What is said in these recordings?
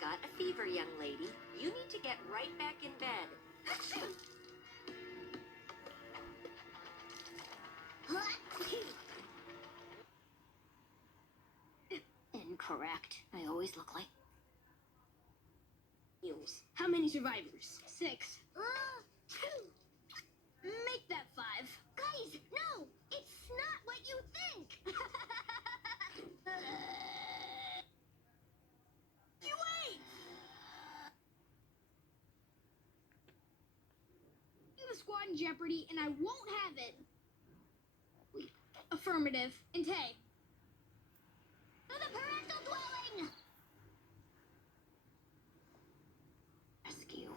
got a fever, young lady. You need to get right back in bed. Incorrect. I always look like... Mules. How many survivors? 6. 2. Make that 5. Guys, no! It's not what you think! You wait! The squad in jeopardy, and I won't have it. Affirmative. And hey. To the parental dwelling! Rescue.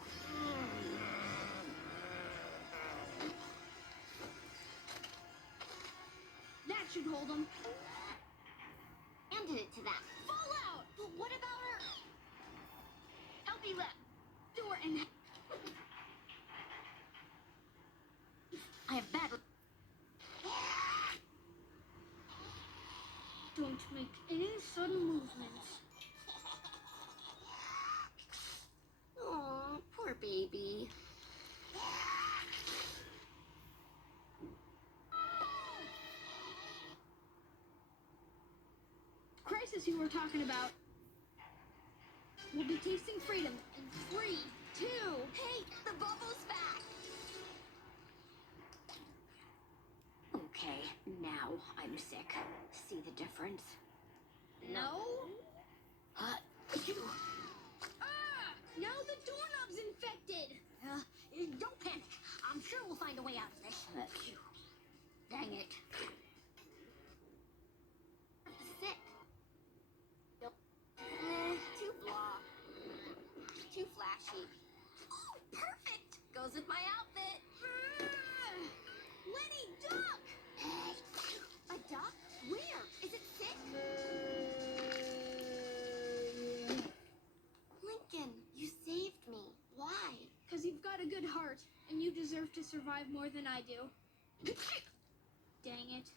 That should hold them. Handed it to them. Fallout! But what about her? Healthy left. Door and... I have bad... Don't make any sudden movements. Aw, poor baby. Crisis you were talking about. We'll be tasting freedom in 3, 2... Hey, the bubble's back! Okay, now I'm sick. See the difference? No? Ah! Now the doorknob's infected! Don't panic. I'm sure we'll find a way out of this. Dang it. Sick. Too blah. Too flashy. Oh, perfect! Goes with my outfit. Lenny, duck! A duck? Where? Is it sick? Lincoln, you saved me. Why? Because you've got a good heart, and you deserve to survive more than I do. Dang it.